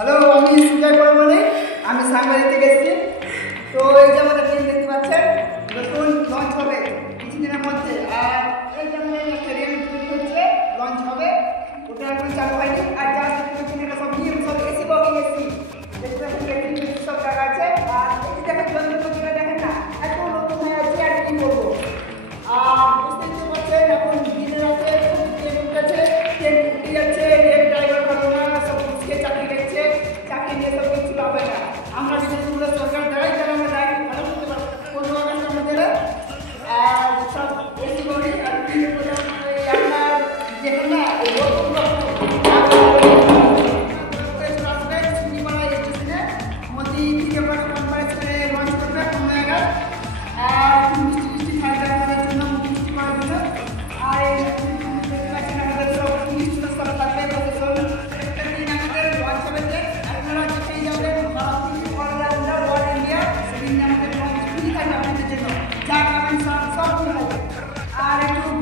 Hello, আমি সুজয় বর্মনে, আমি সাংবাদিক থেকে এসেছি। তো এই যে আমাদের ট্রেন দেখতে পাচ্ছেন, নতুন লঞ্চ হবে কিছুদিনের মধ্যে। আর এই যে আমাদের একটা রেল হচ্ছে, লঞ্চ হবে, ওটা এখন চালু হয়নি। আর যা এটা সব নিয়ে সব এসি বগি এসি দেখতে পাচ্ছেন, সব টাকা আছে। আর এই যে দেখেন যন্ত্রপাতিটা দেখেন না, এত নতুন হয়ে আছে, আর কি বলবো। আর বুঝতেই পারছেন এখন দিনের রাতে ট্রেন উঠেছে, ট্রেন উঠে যাচ্ছে, রেল ড্রাইভার ভালো না, সব উঠছে চাকরি দেখছে, চাকরি নিয়ে সব কিছু হবে না। আমরা যদি সরকার দেয় তাহলে আমরা দায়িত্ব ভালো করতে পারবো, কোনো অবস্থা আমাদের। আর সব এসি বগি আর আপনার যেখানে না আর একটু